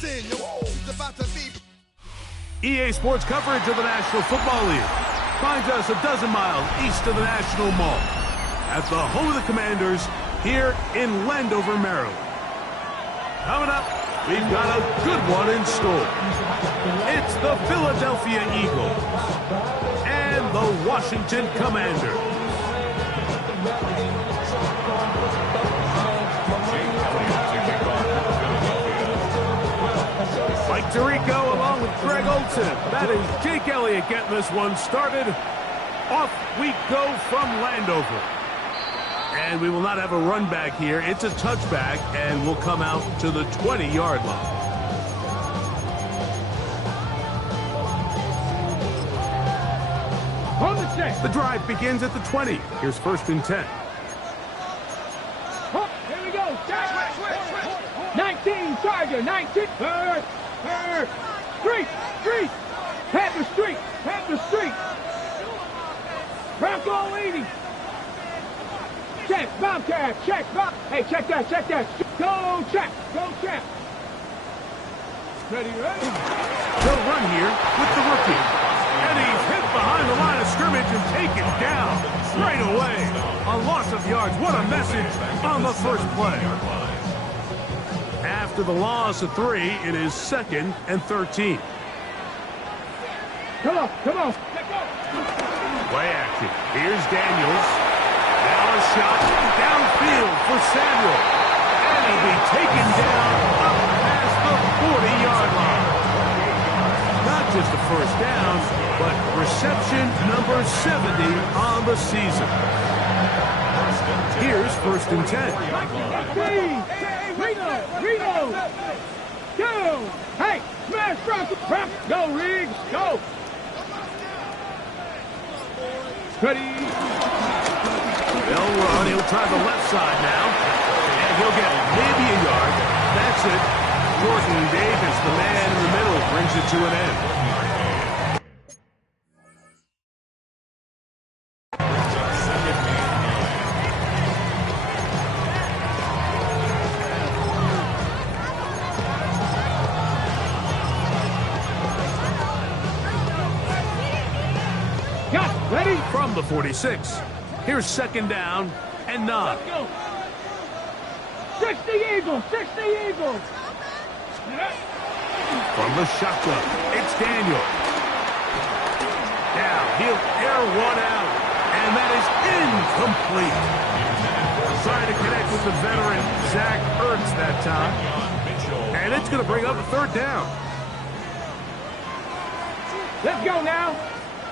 Listen, your is about to be. EA Sports coverage of the National Football League finds us a dozen miles east of the National Mall at the home of the Commanders here in Landover, Maryland. Coming up, we've got a good one in store. It's the Philadelphia Eagles and the Washington Commanders. Mike Tirico along with Greg Olsen. That is Jake Elliott getting this one started. Off we go from Landover. And we will not have a run back here. It's a touchback, and we'll come out to the 20-yard line. On the check. The drive begins at the 20. Here's 1st and 10. Here we go. 19, Charger, 19. Street. Panther Street. Bronco 80. Check, Bobcat, check. Hey, check that. Go, check. Ready? They'll run here with the rookie. And he's hit behind the line of scrimmage and taken down right away. A loss of yards. What a message on the first play. After the loss of 3, it is 2nd and 13. Come on. Play action. Here's Daniels. Now a shot downfield for Samuel. And he'll be taken down up past the 40-yard line. Not just a first down, but reception number 70 on the season. Here's 1st and 10. Reno! Go! Hey, smash Bronco! Go, Riggs! Go! Ready? They'll run. He'll try the left side now. And he'll get maybe a yard. That's it. Jordan Davis, the man in the middle, brings it to an end. Ready? From the 46. Here's 2nd down and 9. 60 Eagles! From the shotgun, it's Daniel. Now he'll air one out, and that is incomplete. Trying to connect with the veteran Zach Ertz that time. And it's going to bring up a 3rd down. Let's go now.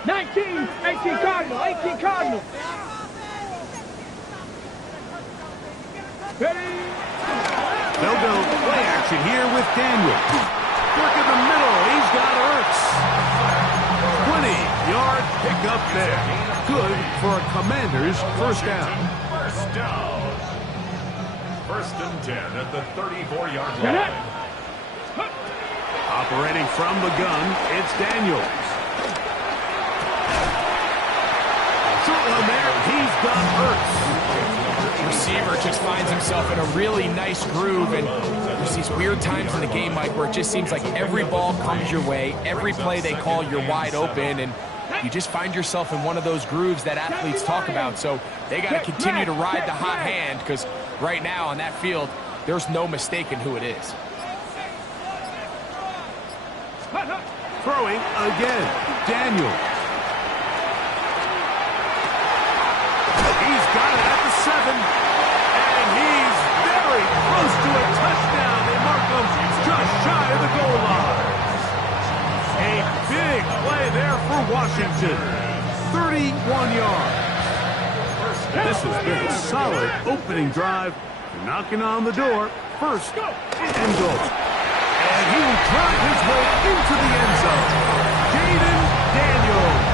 18 Cardinal. Ready? They'll go play action here with Daniel. Work in the middle. He's got Ertz. 20-yard pickup there. Good for a Commander's 1st down. 1st and 10 at the 34-yard line. Operating from the gun, it's Daniels. Short one there, he's got Ertz. Receiver just finds himself in a really nice groove, and there's these weird times in the game, Mike, where it just seems like every ball comes your way, every play they call, you're wide open, and you just find yourself in one of those grooves that athletes talk about. So they got to continue to ride the hot hand, because right now on that field, there's no mistaking who it is. Throwing again, Daniel. He's got it at the 7, and he's very close to a touchdown. They mark him just shy of the goal line. A big play there for Washington. 31 yards. This has been a solid opening drive. Knocking on the door. 1st and goal. And he will drive his way into the end zone. Jaden Daniels.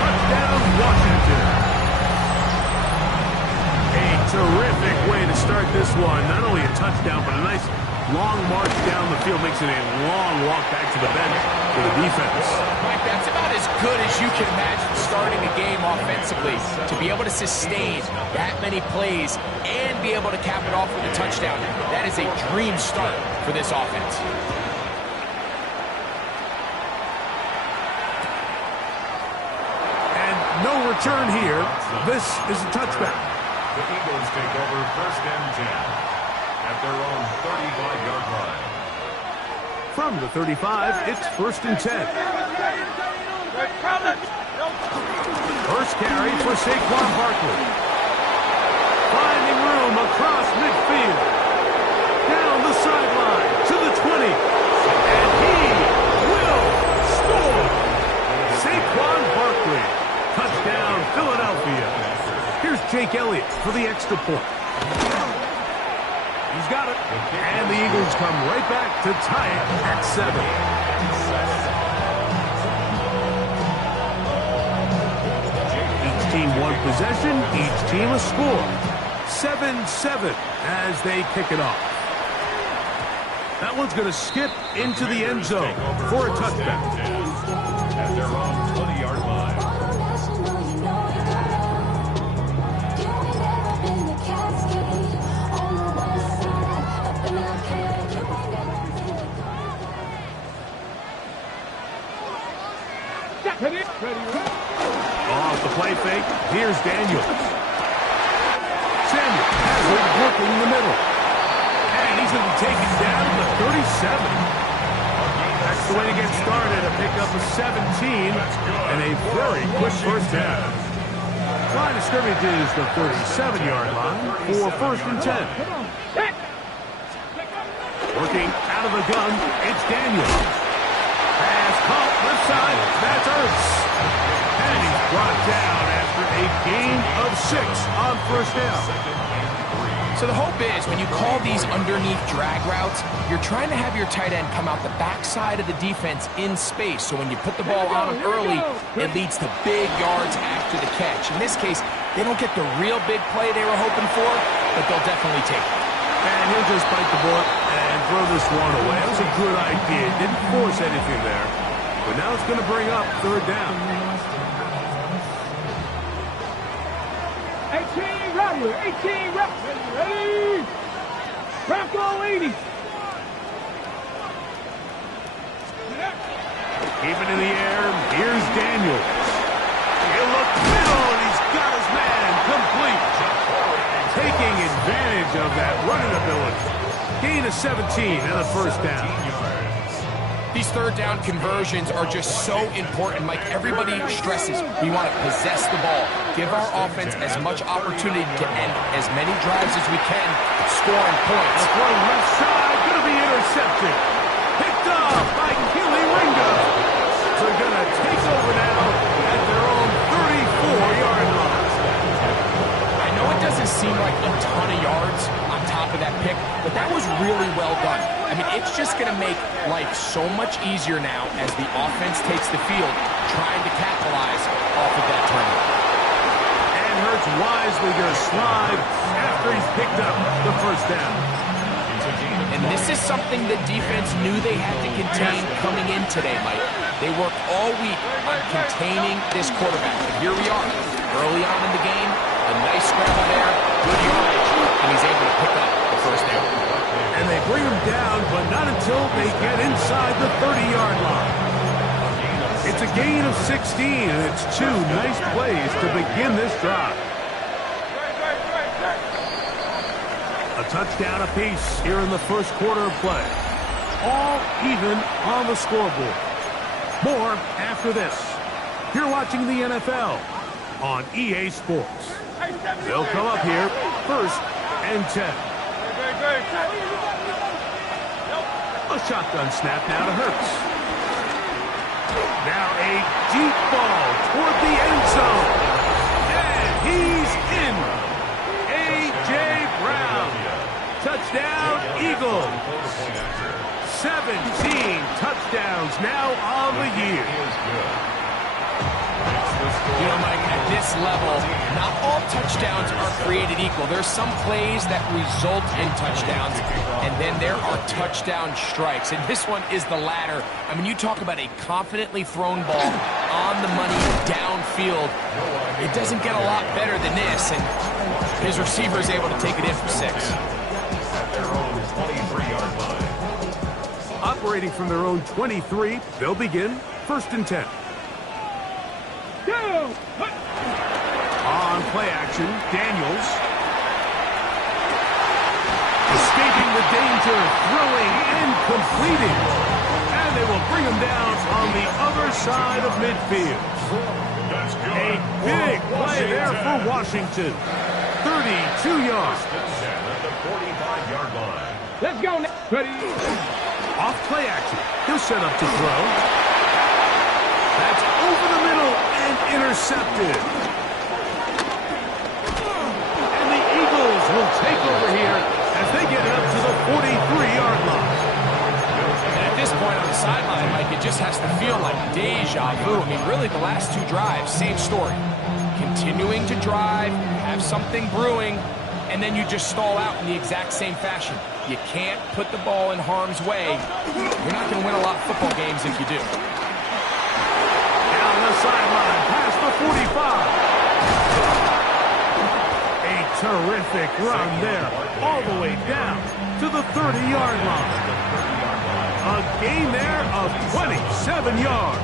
Touchdown, Washington. A terrific way to start this one. Not only a touchdown, but a nice long march down the field. Makes it a long walk back to the bench for the defense. Mike, that's about as good as you can imagine starting a game offensively. To be able to sustain that many plays and be able to cap it off with a touchdown, that is a dream start for this offense. no return here. This is a touchback. The Eagles take over 1st and 10 at their own 35-yard line. From the 35, it's 1st and 10. First carry for Saquon Barkley. Finding room across midfield. Down the sideline to the 20. And he will score. Saquon Barkley. Touchdown, Philadelphia. Here's Jake Elliott for the extra point. He's got it. And the Eagles come right back to tie it at 7. Each team one possession, each team a score. 7-7 as they kick it off. That one's going to skip into the end zone for a touchback. At their own 20-yard line. Off the play fake, here's Daniels. Samuel has it working in the middle. And he's going to be taken down to the 37. That's the way to get started, a pickup of 17 and a very quick first down. Line of scrimmage is the 37-yard line for 1st and 10. Working out of the gun, it's Daniels. Pass caught left side, that's Ertz. And he's brought down after a gain of 6 on first down. So the hope is when you call these underneath drag routes, you're trying to have your tight end come out the backside of the defense in space. So when you put the ball on him early, it leads to big yards after the catch. In this case, they don't get the real big play they were hoping for, but they'll definitely take it. And he'll just bite the bullet and throw this one away. That was a good idea. Didn't force anything there. But now it's going to bring up 3rd down. 18 right here. 18 right. Ready? Bronco 80. Keeping in the air, here's Daniels. He'll look middle, and he's got his man complete. Taking advantage of that running ability. Gain of 17 and a first down. These 3rd down conversions are just so important. Like everybody stresses, we want to possess the ball. Give our offense as much opportunity to end as many drives as we can, scoring points. The throw left side, going to be intercepted. Picked up by Kelee Ringo. They're going to take over now at their own 34-yard line. I know it doesn't seem like a ton of yards on top of that pick, but that was really well done. I mean, it's just going to make life so much easier now as the offense takes the field, trying to capitalize off of that turnover. And Hurts wisely going to slide after he's picked up the first down. And this is something the defense knew they had to contain coming in today, Mike. They worked all week on containing this quarterback. And here we are, early on in the game, a nice scramble there, good yardage, and he's able to pick up the first down. And they bring him down, but not until they get inside the 30-yard line. It's a gain of 16, and it's 2 nice plays to begin this drive. A touchdown apiece here in the first quarter of play. All even on the scoreboard. More after this. You're watching the NFL on EA Sports. They'll come up here, 1st and 10. A shotgun snap now to Hurts. Now a deep ball toward the end zone. And he's in. A.J. Brown. Touchdown, Eagles. 17 touchdowns now on the year. You know, Mike, at this level, not all touchdowns are created equal. There's some plays that result in touchdowns, and then there are touchdown strikes. And this one is the latter. I mean, you talk about a confidently thrown ball on the money downfield. It doesn't get a lot better than this, and his receiver is able to take it in for 6. At their own 23-yard line. Operating from their own 23, they'll begin 1st and 10. Go! on play action. Daniels. Escaping the danger, throwing and completing. And they will bring him down on the other side of midfield. A big play there for Washington. 32 yards. At the 45-yard line. Let's go now. Ready? Off play action. He'll set up to throw. That's over the middle and intercepted. And the Eagles will take over here as they get up to the 43-yard line. And at this point on the sideline, Mike, it just has to feel like deja vu. I mean, really, the last two drives, same story. Continuing to drive, have something brewing, and then you just stall out in the exact same fashion. You can't put the ball in harm's way. You're not going to win a lot of football games if you do. Down the sideline, past the 45. A terrific run there, all the way down to the 30-yard line. A gain there of 27 yards.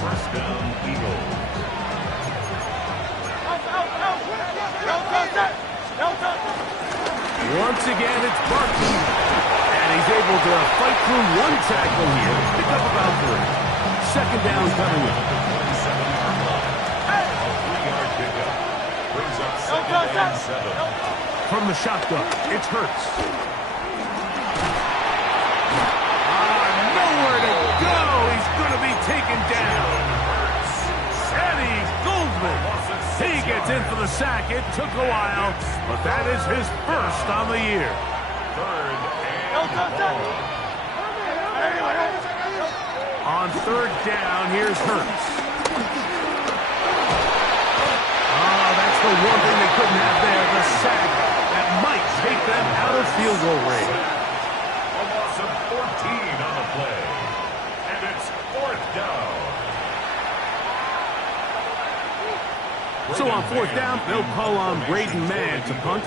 First down, Eagles. Once again, it's Barkley. And he's able to fight through one tackle here. Pick up about 3. Second down coming up. Brings up second and 7. From the shotgun, it's Hurts. Nowhere to go. He's going to be taken down. Eddie Goldman. He gets in for the sack. It took a while, but that is his first on the year. Third and 4. On third down, here's Hurts. Oh, that's the one thing they couldn't have there, the sack that might take them out of field goal range. A loss of 14 on the play. And it's fourth down. So on fourth down, they'll call on Braden Mann to punt.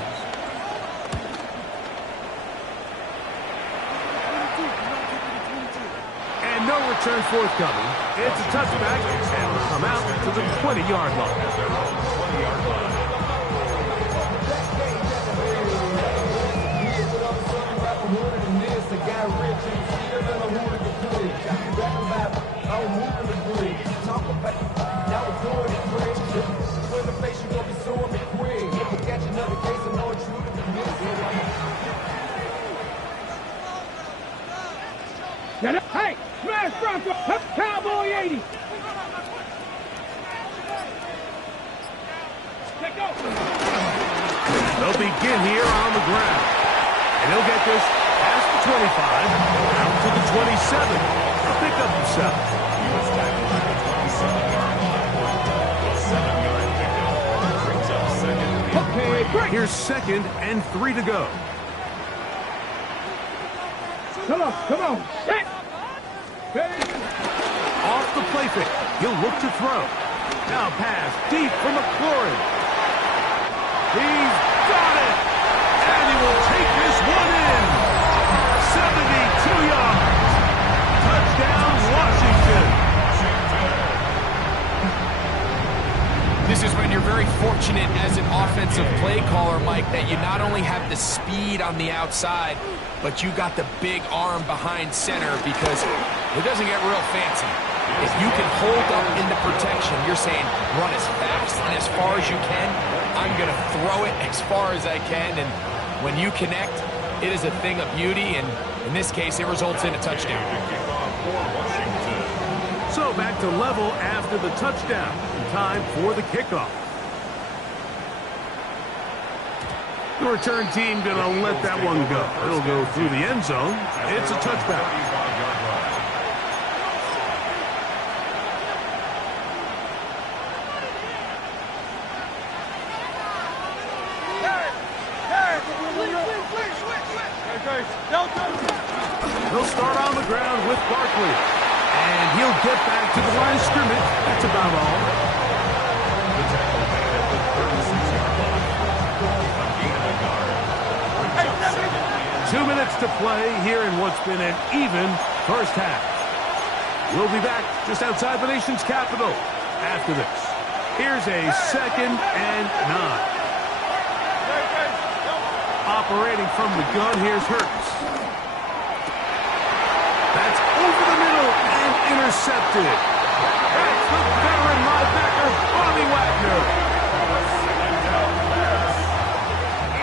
And no return forthcoming. It's a touchback, and will come out to the 20-yard line. Hey, smash Bronco, Cowboy 80. Let go. They'll begin here on the ground. And he'll get this past the 25, out to the 27. He'll pick up himself. He was tackled at the 27-yard line. The 7-yard pickup brings up second and 3. Okay, break. Here's second and 3 to go. Come on. Set. Ready. Off the play fake. He'll look to throw. Now pass deep for McLaurin. He's got it. And he will take this one in. 72 yards. Touchdown, Washington. This is when you're very fortunate as an offensive play caller, Mike, that you not only have the speed on the outside, but you got the big arm behind center, because it doesn't get real fancy. If you can hold up in the protection, you're saying run as fast and as far as you can. I'm going to throw it as far as I can, and when you connect, it is a thing of beauty, and in this case, it results in a touchdown. So back to level after the touchdown. Time for the kickoff. The return team going to let that one go. It'll go through the end zone. It's a touchback. He'll start on the ground with Barkley. And he'll get back to the line of scrimmage. That's about all. 2 minutes to play here in what's been an even first half. We'll be back just outside the nation's capital after this. Here's a 2nd and 9. Operating from the gun, here's Hurts. That's over the middle and intercepted. That's the veteran linebacker, Bobby Wagner.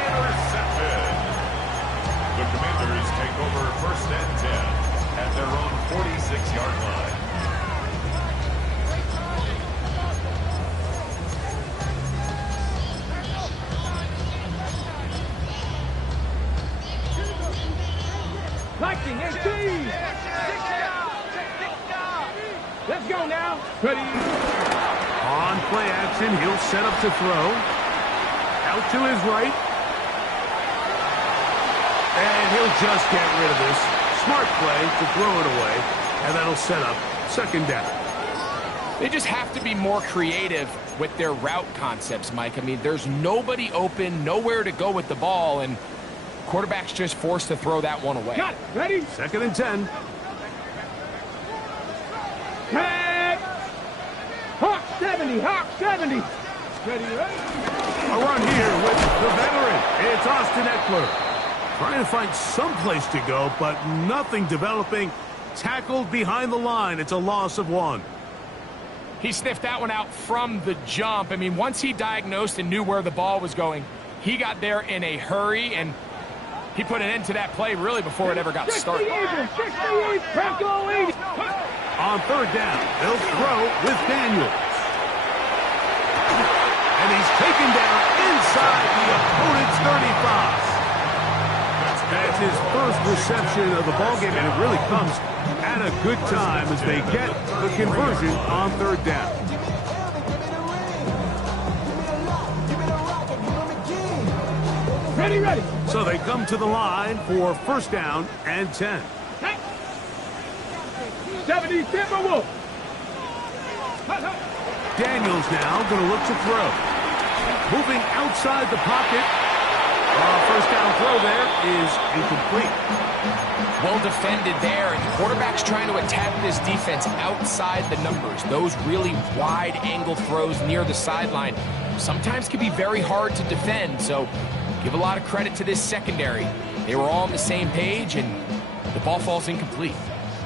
Intercepted. The Commanders take over 1st and 10 at their own 46-yard line. Lightning, 18. Let's go now. Ready. On play action, he'll set up to throw. Out to his right. And he'll just get rid of this. Smart play to throw it away. And that'll set up 2nd down. They just have to be more creative with their route concepts, Mike. I mean, there's nobody open, nowhere to go with the ball, and quarterback's just forced to throw that one away. Got it. Ready. 2nd and 10. Tag. Hawk 70. Hawk 70. Ready, ready. A run here with the veteran. It's Austin Eckler. Trying to find some place to go, but nothing developing. Tackled behind the line. It's a loss of 1. He sniffed that one out from the jump. I mean, once he diagnosed and knew where the ball was going, he got there in a hurry, and he put an end to that play really before it ever got started. 68. Bronco 80. On 3rd down, they'll throw with Daniels. And he's taken down inside the opponent's 35. That's his first reception of the ballgame, and it really comes at a good time as they get the conversion on 3rd down. Ready, ready. So they come to the line for 1st down and 10. 70 Timberwolves. Daniels now going to look to throw. Moving outside the pocket. 1st down throw there is incomplete. Well defended there, and the quarterback's trying to attack this defense outside the numbers. Those really wide angle throws near the sideline sometimes can be very hard to defend, so give a lot of credit to this secondary. They were all on the same page, and the ball falls incomplete.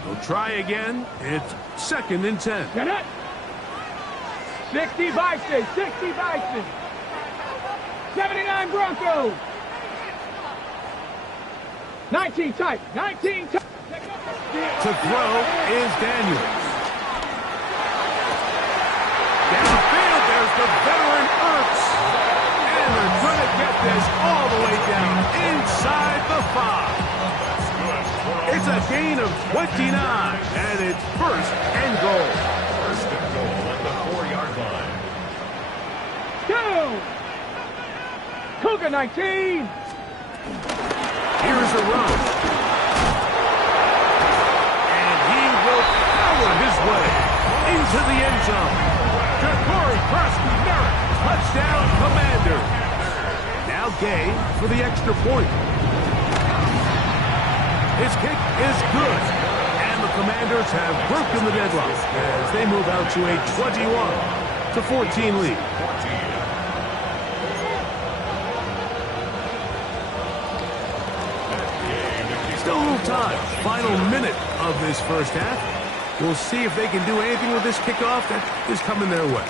They'll try again. It's 2nd and 10. Get it. 60 Bison. 60 Bison. 79 Broncos. 19 tight. 19 tight. To throw is Daniels. Downfield, there's the veteran Ertz. And they're going to get this all the way down inside the 5. It's a gain of 29, and it's 1st and goal. 1st and goal at the 4-yard line. Go. Cougar 19. Here's a run. And he will power his way into the end zone. Ja'Cory Merritt, touchdown Commander. Now Gay for the extra point. His kick is good. And the Commanders have broken the deadlock as they move out to a 21-14 lead. Still a little time. Final minute of this 1st half. We'll see if they can do anything with this kickoff that is coming their way.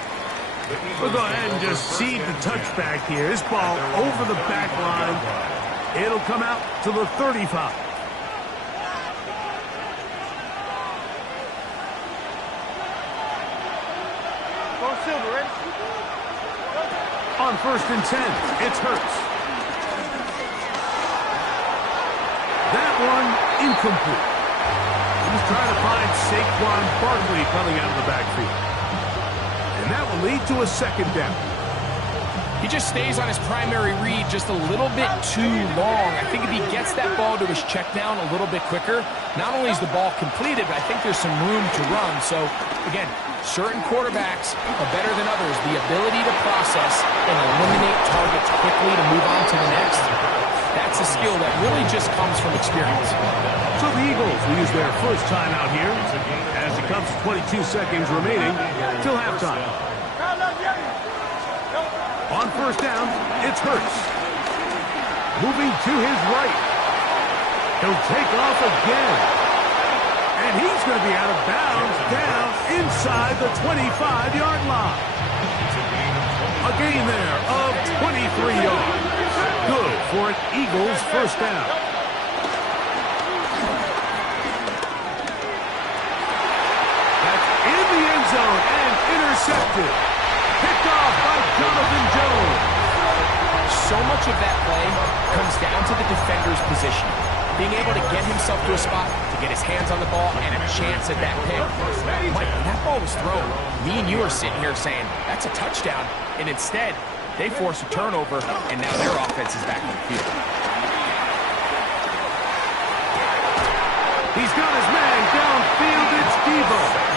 We'll go ahead and just seed the touchback here. This ball over the back line. It'll come out to the 35. On 1st and 10, it's Hurts. That one incomplete. He's trying to find Saquon Barkley coming out of the backfield. And that will lead to a 2nd down. He just stays on his primary read just a little bit too long. I think if he gets that ball to his check down a little bit quicker, not only is the ball completed, but I think there's some room to run. So, again, certain quarterbacks are better than others. The ability to process and eliminate targets quickly to move on to the next, that's a skill that really just comes from experience. So the Eagles will use their first timeout here as it comes to 22 seconds remaining till halftime. On first down, it's Hurts. Moving to his right. He'll take off again. And he's going to be out of bounds down inside the 25-yard line. A gain there of 23 yards. Good for an Eagles first down. That's in the end zone and intercepted. Picked off by Jonathan Jones. So much of that play comes down to the defender's position. Being able to get himself to a spot, to get his hands on the ball, and a chance at that pick. Mike, when that ball was thrown, me and you are sitting here saying, that's a touchdown. And instead, they force a turnover, and now their offense is back on the field. He's got his man downfield. It's Deebo.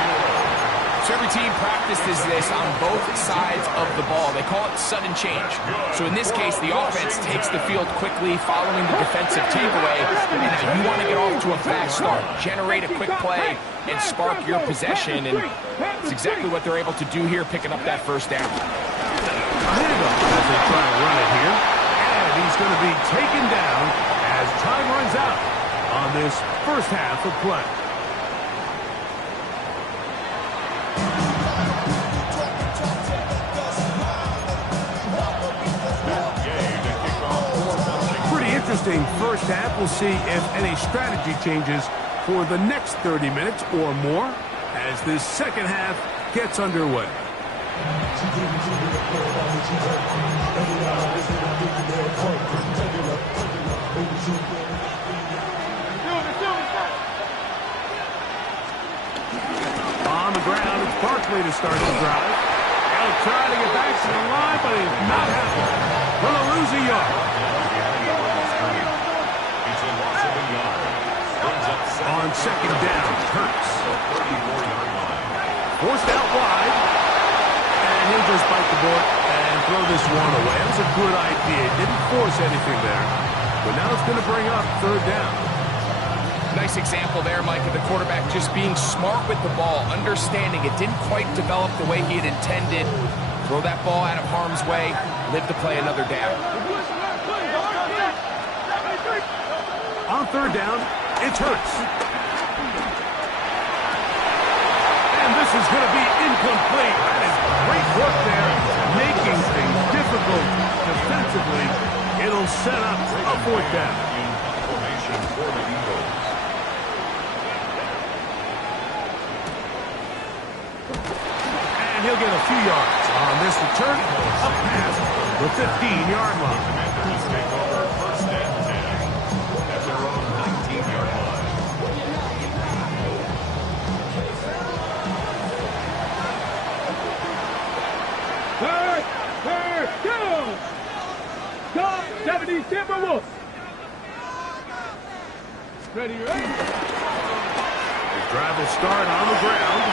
So every team practices this on both sides of the ball. They call it sudden change. So in this case, the offense takes the field quickly following the defensive takeaway. And now you want to get off to a fast start, generate a quick play, and spark your possession. And it's exactly what they're able to do here, picking up that first down. A handoff as they try to run it here. And he's going to be taken down as time runs out on this first half of play. Interesting first half. We'll see if any strategy changes for the next 30 minutes or more as this second half gets underway. On the ground, it's Barkley to start the drive. He'll try to get back to the line, but he's not happening. Will lose a yard. On second down, Hurts. Forced out wide. And he'll just bite the bullet and throw this one away. That was a good idea. Didn't force anything there. But now it's going to bring up third down. Nice example there, Mike, of the quarterback just being smart with the ball, understanding it didn't quite develop the way he had intended. Throw that ball out of harm's way, live to play another down. On third down, it's Hurts. And this is going to be incomplete. That is great work there, making things difficult defensively. It'll set up a fourth down. And he'll get a few yards on this return, up past the 15-yard line. Timberwolves. Ready, ready. His drive will start on the ground.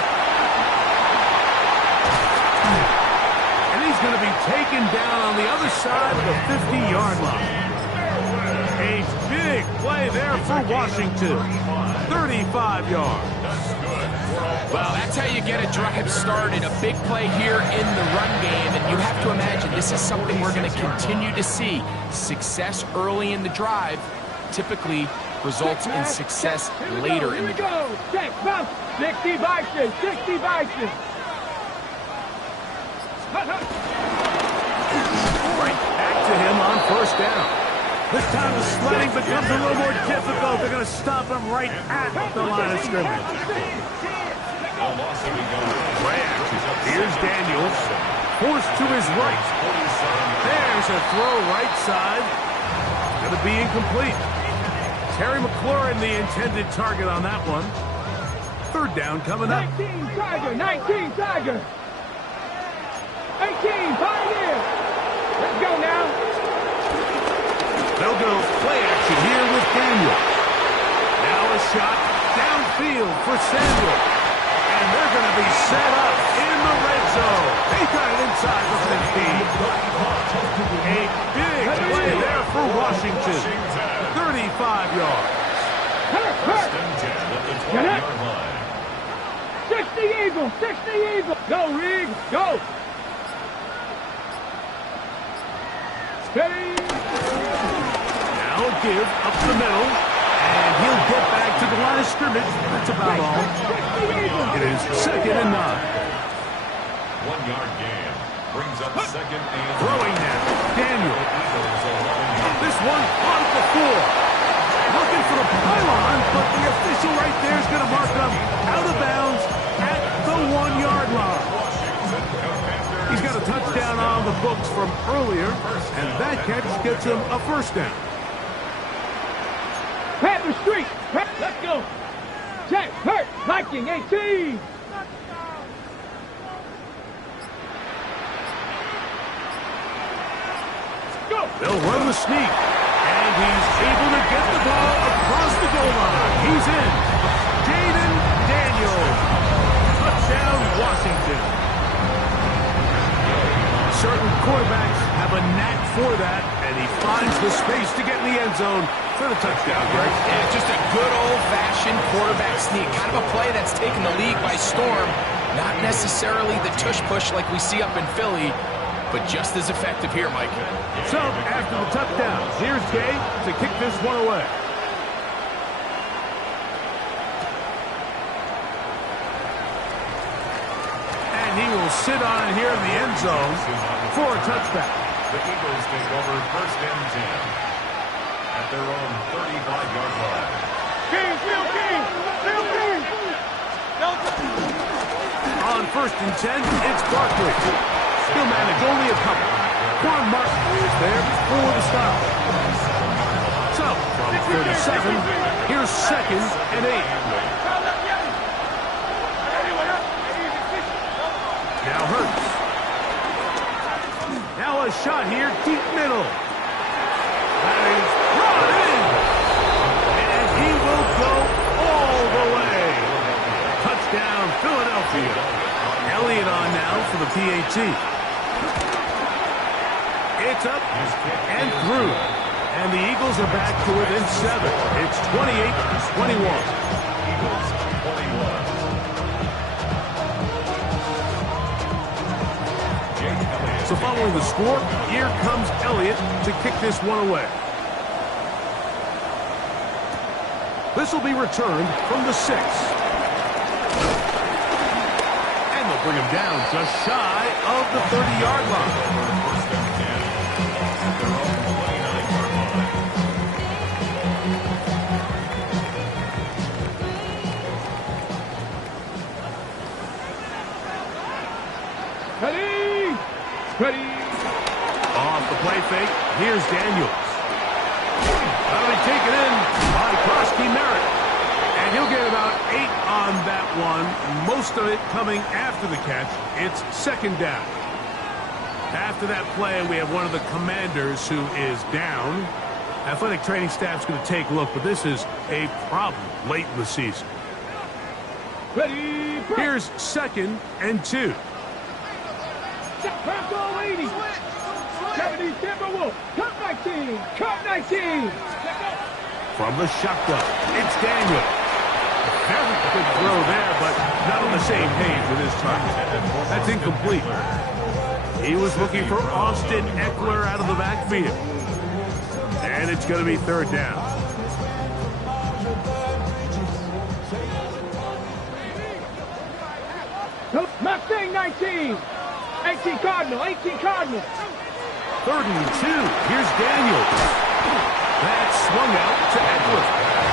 And he's going to be taken down on the other side of the 50-yard line. A big play there for Washington. 35 yards. Well, that's how you get a drive started. A big play here in the run game, and you have to imagine this is something we're going to continue to see. Success early in the drive typically results in success later in the drive. Check, 60 Vikings, 60 Vikings. Right back to him on first down. This time the sledding becomes a little more difficult. They're going to stop him right at the line of scrimmage. Here's Daniels. Forced to his right. There's a throw right side. Going to be incomplete. Terry McLaurin, the intended target on that one. Third down coming up. 19 Tiger, 19 Tiger. 18 Pioneer. Let's go now. They'll go play action here with Daniel. Now a shot downfield for Samuel. And they're going to be set up in the red zone. They got it inside the 15. A big play there for Washington. 35 yards. Get it. 60 Eagles, 60 Eagles. Go, Riggs, go. Ready? Now a give up the middle, and he'll get back to the line of scrimmage. That's about all. It is 2nd and 9. 1-yard gain. Brings up 2nd and Throwing now, Daniel. Eagles 11 This one on the 4. Looking for the pylon, but the official right there is going to mark him out of bounds at the 1-yard line. He's got a touchdown on the books from earlier, and that catch gets him a first down. Panther Street. Let's go. Jack Hurt. Viking 18. Go. They'll run the sneak, and he's able to get the ball across the goal line. He's in. Jaden Daniels. Touchdown, Washington. Certain quarterbacks have a knack for that, and he finds the space to get in the end zone for the touchdown, Greg. Yeah, just a good old-fashioned quarterback sneak. Kind of a play that's taken the league by storm. Not necessarily the tush-push like we see up in Philly, but just as effective here, Mike. So, after the touchdown, here's Gay to kick this one away. And he will sit on it here in the end zone for a touchback. The Eagles take over 1st and 10 at their own 35-yard line. King, Phil King. Phil King. On 1st and 10, it's Barkley. He'll manage only a couple. Quan Martin is there for the stop. So, from 37, here's 2nd and 8. Now Hurts. Now a shot here, deep middle. That is brought in. And he will go all the way. Touchdown, Philadelphia. Elliott on now for the PAT. It's up and through. And the Eagles are back to within 7. It's 28-21. Eagles 21. So following the score, here comes Elliott to kick this one away. This will be returned from the 6. And they'll bring him down just shy of the 30-yard line. 1st and 10 at their own 29-yard line. Ready? Ready? Off the play fake, here's Daniels. That'll be taken in by Krosky Merritt. And he'll get about 8 on that one, most of it coming after the catch. It's 2nd down. After that play, we have one of the commanders who is down. Athletic training staff's going to take a look, but this is a problem late in the season. Ready? Here's 2nd and 2. Pass all 80. 70 Timberwolves. Cut 19. Cut 19. From the shotgun, it's Daniel. Very good throw there, but not on the same page with his target. That's incomplete. He was looking for Austin Eckler out of the backfield. And it's going to be 3rd down. Mustang 19. 18 Cardinal. 18 Cardinal. 3rd and 2. Here's Daniels. That's swung out to Eckler.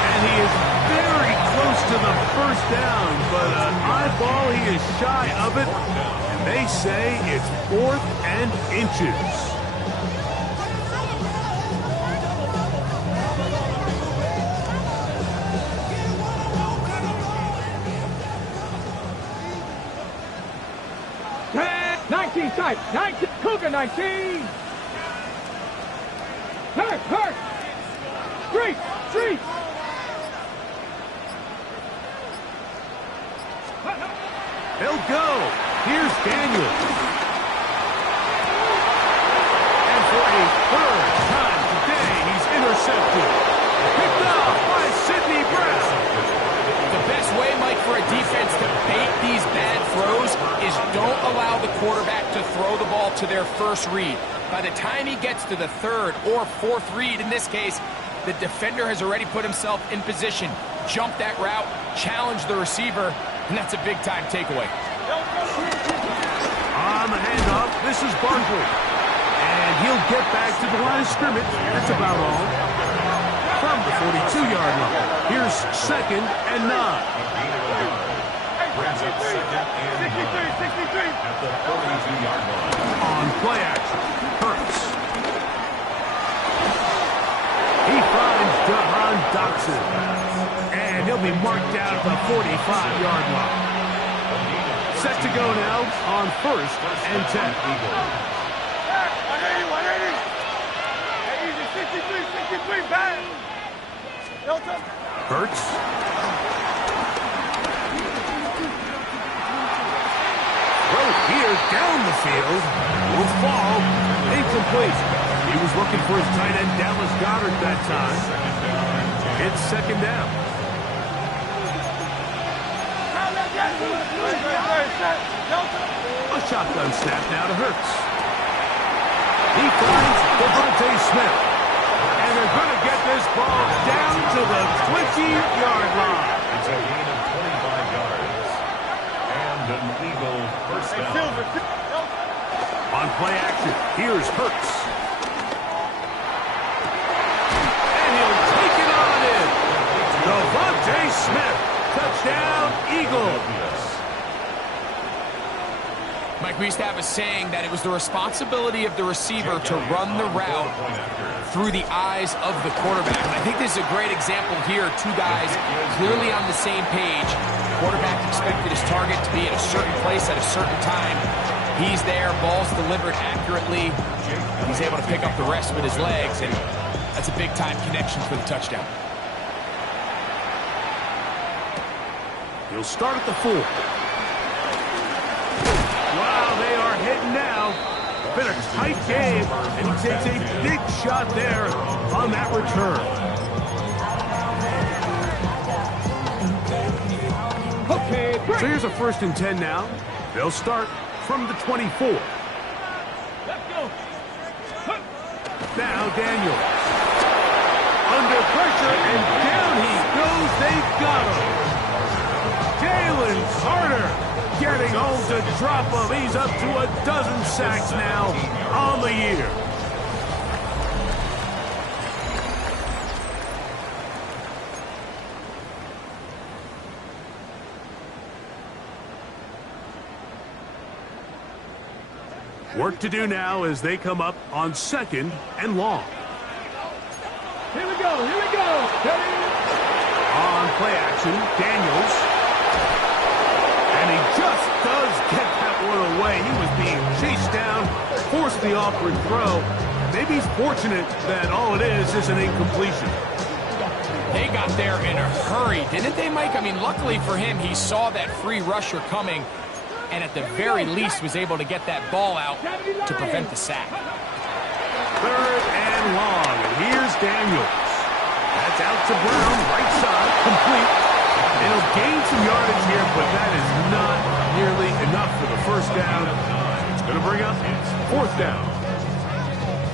And he is very close to the first down, but an eyeball, he is shy of it. And they say it's 4th and inches. Tight. 19. Cougar 19. Hurt. Street. They'll go. Here's Daniels. And for a 3rd time today, he's intercepted. Picked off by Sidney Brown. The best way, Mike, for a defense to bait these bad throws is don't allow the quarterback to throw the ball to their first read. By the time he gets to the third or fourth read, in this case, the defender has already put himself in position, jump that route, challenge the receiver, and that's a big-time takeaway. On the handoff, this is Barkley. And he'll get back to the line of scrimmage. That's about all. From the 42-yard line. Here's 2nd and 9. Brings up 2nd and 9 at the 42-yard line. On play action, Hurts. He finds Jahan Dotson. And he'll be marked down at the 45-yard line. Set to go now on 1st and 10. 180. Easy, 63, bang. Hurts. Throw here down the field. Will fall. Incomplete. He was looking for his tight end, Dallas Goedert, that time. It's 2nd down. A shotgun snap now to Hurts. He finds Devontae Smith. And they're going to get this ball down to the 20-yard line. It's a gain of 25 yards. And an Eagle first down. On play action, here's Hurts. And he'll take it on in. Devontae Smith. Touchdown, Eagles. Mike, we used to have a saying that it was the responsibility of the receiver to run the route through the eyes of the quarterback. And I think this is a great example here. Two guys clearly on the same page. Quarterback expected his target to be at a certain place at a certain time. He's there, ball's delivered accurately. He's able to pick up the rest with his legs, and that's a big-time connection for the touchdown. He'll start at the 4. Wow, they are hitting now. Been a tight game, and he takes a big shot there on that return. Okay, So here's a 1st and 10 now. They'll start from the 24. let's go. Now Daniels. Under pressure, and down he goes. They've got him. Jalen Carter getting home to drop him. He's up to a dozen sacks now on the year. Work to do now as they come up on 2nd and long. Here we go. On play action, Daniels. And he just does get that one away. He was being chased down, forced the awkward throw. Maybe he's fortunate that all it is an incompletion. They got there in a hurry, didn't they, Mike? I mean, luckily for him, he saw that free rusher coming, and at the very least was able to get that ball out to prevent the sack. 3rd and long, and here's Daniels. That's out to Brown, right side, complete. And he'll gain some yardage here, but that is not nearly enough for the 1st down. It's going to bring up 4th down.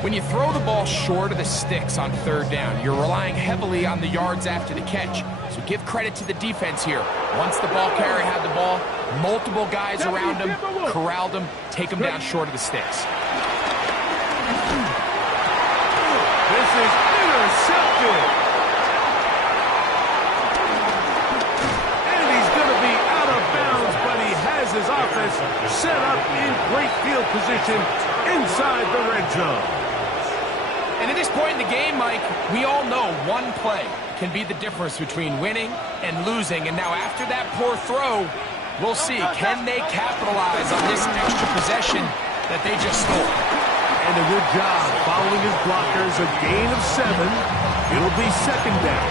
When you throw the ball short of the sticks on 3rd down, you're relying heavily on the yards after the catch. So give credit to the defense here. Once the ball carrier had the ball, multiple guys around him, corralled him, take him down short of the sticks. This is intercepted. And he's going to be out of bounds, but he has his offense set up in great field position inside the red zone. And at this point in the game, Mike, we all know one play can be the difference between winning and losing. And now after that poor throw, we'll see, can they capitalize on this extra possession that they just stole? And a good job following his blockers, a gain of 7. It'll be 2nd down.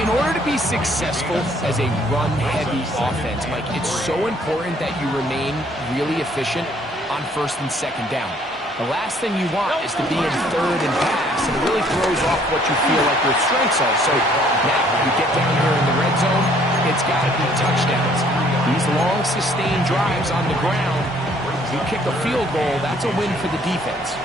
In order to be successful as a run-heavy offense, Mike, it's so important that you remain really efficient on 1st and 2nd down. The last thing you want is to be in 3rd and pass, and it really throws off what you feel like your strengths are. So now, you get down here in the red zone, it's got to be touchdowns. These long, sustained drives on the ground, you kick a field goal, that's a win for the defense.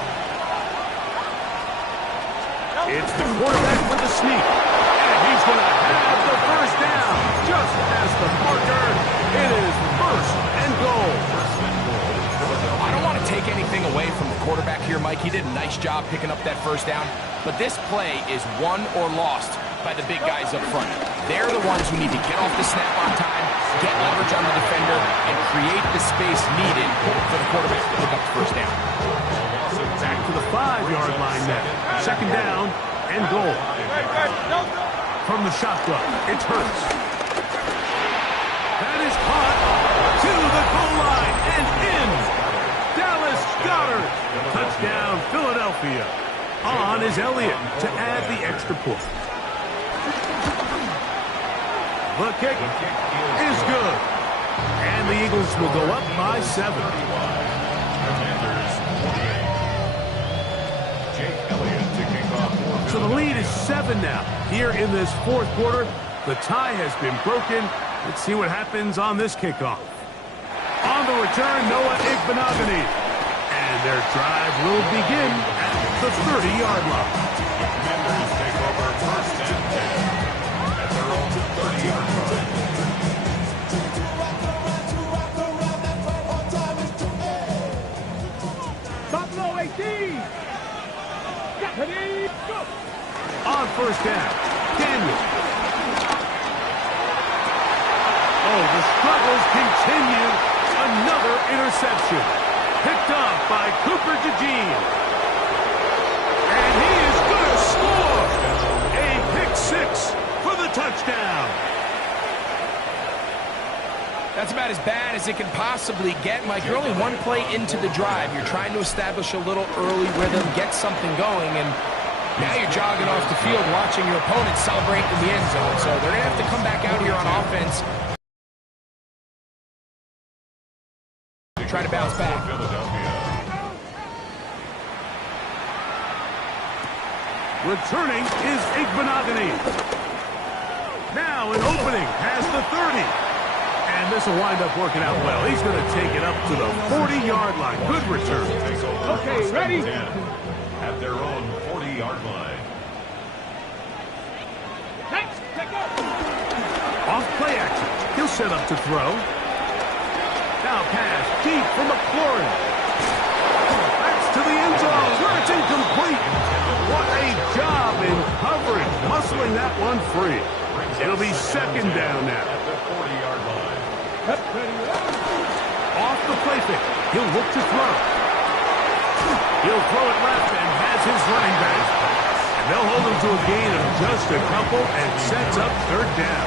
It's the quarterback with the sneak. And he's going to have the first down. Just past the marker. It is first and goal. I don't want to take anything away from the quarterback here, Mike. He did a nice job picking up that first down. But this play is won or lost by the big guys up front. They're the ones who need to get off the snap on time, get leverage on the defender, and create the space needed for the quarterback to pick up the first down. Back to the 5-yard line now. Second down and goal. From the shotgun, it's Hurts. That is caught to the goal line and in. Dallas Goedert. Touchdown, Philadelphia. On is Elliott to add the extra point. The kick is good. And the Eagles will go up by 7. So the lead is 7 now. Here in this fourth quarter, the tie has been broken. Let's see what happens on this kickoff. On the return, Noah Igbenogany. And their drive will begin at the 30-yard line. Commanders take over first and 10 at their own 30-yard line. Buffalo 18. Ready, go. On first down, Daniel. Oh, the struggles continue. Another interception. Picked up by Cooper DeJean. And he is going to score. A pick 6 for the touchdown. That's about as bad as it can possibly get, Mike. You're only one play into the drive. You're trying to establish a little early rhythm, get something going, and now you're jogging off the field watching your opponent celebrate in the end zone. So they're going to have to come back out here on offense, try to bounce back. Returning is Igbenogany. Now an opening has the 30. And this will wind up working out well. He's going to take it up to the 40-yard line. Good return. Okay, ready? At their own 40-yard line. Next, take off. Off play action. He'll set up to throw. Now pass deep from McLaurin. That's to the end zone. Where it's incomplete. What a job in coverage, muscling that one free. It'll be second down now. At the 40-yard line. Off the play fake. He'll look to throw. He'll throw it left and has his running back. And they'll hold him to a gain of just a couple and sets up third down.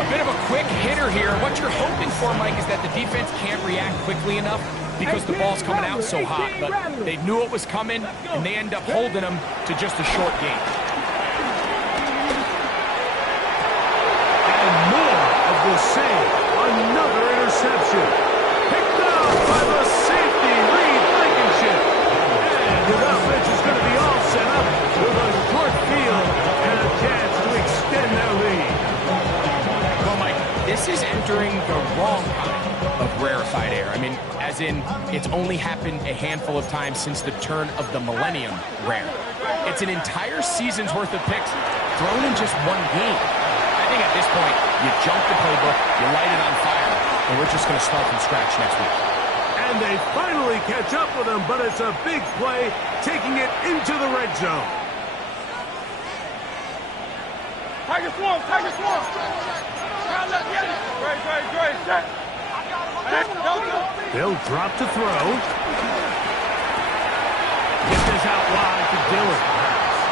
A bit of a quick hitter here. What you're hoping for, Mike, is that the defense can't react quickly enough because the ball's coming out so hot. But they knew it was coming, and they end up holding them to just a short gain. And more of the same. Another interception. Picked up by the safety, Reed Blankenship. And the offense is going to be all set up with a short field and a chance to extend their lead. Well, Mike, this is entering the wrong kind of rarefied air. I mean, as in, it's only happened a handful of times since the turn of the millennium rare. It's an entire season's worth of picks thrown in just one game. I think at this point, you jump the playbook, you light it on fire, and we're just going to start from scratch next week. And they finally catch up with him, but it's a big play, taking it into the red zone. Tiger Swarm, Tiger Swarm. Great. They'll drop to throw. Get this out wide to Dillon.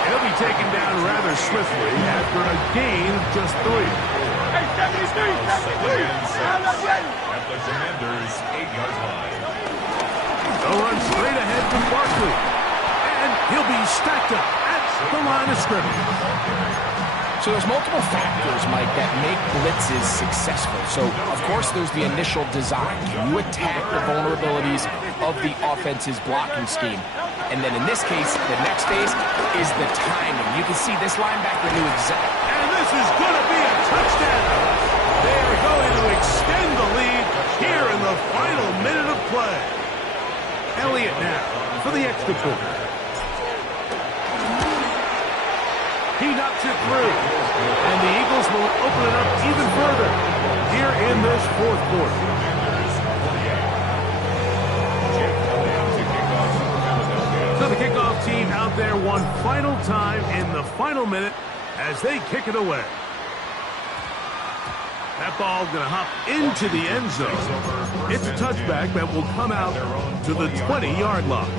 He'll be taken down rather swiftly after a gain of just 3. Hey, 73. At the Commanders' 8-yard line. They'll run straight ahead from Barkley. And he'll be stacked up at the line of scrimmage. So there's multiple factors, Mike, that make blitzes successful. So, of course, there's the initial design. Can you attack the vulnerabilities of the offense's blocking scheme? And then in this case, the next phase is the timing. You can see this linebacker knew exactly. And this is going to be a touchdown. They are going to minute of play. Elliott now for the extra point. He knocks it through. And the Eagles will open it up even further here in this fourth quarter. So the kickoff team out there one final time in the final minute as they kick it away. That ball going to hop into the end zone. It's a touchback that will come out to the 20-yard line.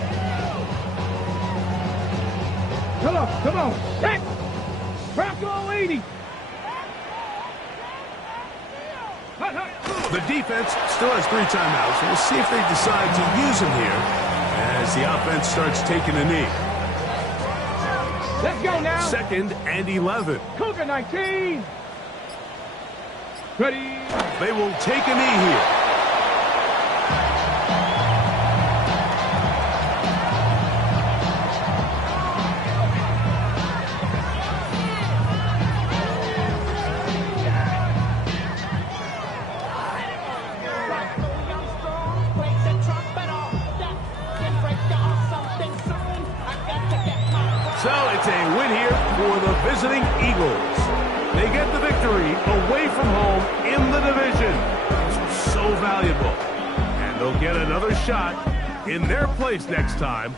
Come on. Set. Bronco 80. The defense still has 3 timeouts. We'll see if they decide to use them here as the offense starts taking a knee. Let's go now. 2nd and 11. Cougar 19. Ready. They will take a knee here. So it's a win here for the visiting Eagles. They get the victory away from home in the division. It's so valuable. And they'll get another shot in their place next time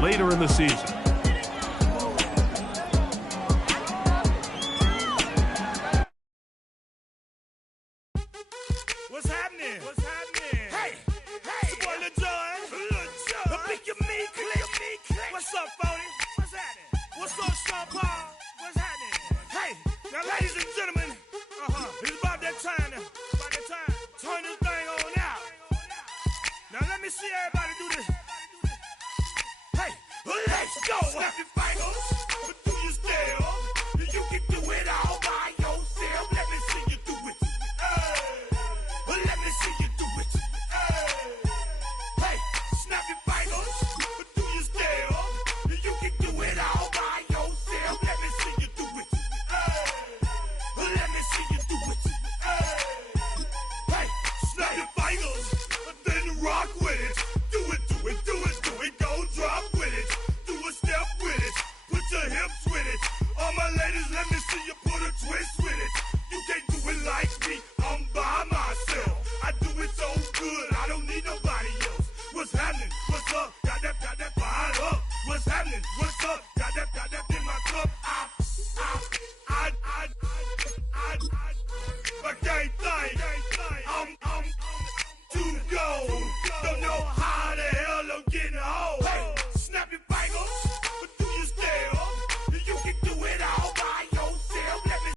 later in the season. What's happening? What's happening? Hey, it's your boy Lil Jon. Pick your meat, click. What's up, Phony? What's happening? What's up, Sean Paul? What's happening? Hey, now ladies and gentlemen, it's about that time now.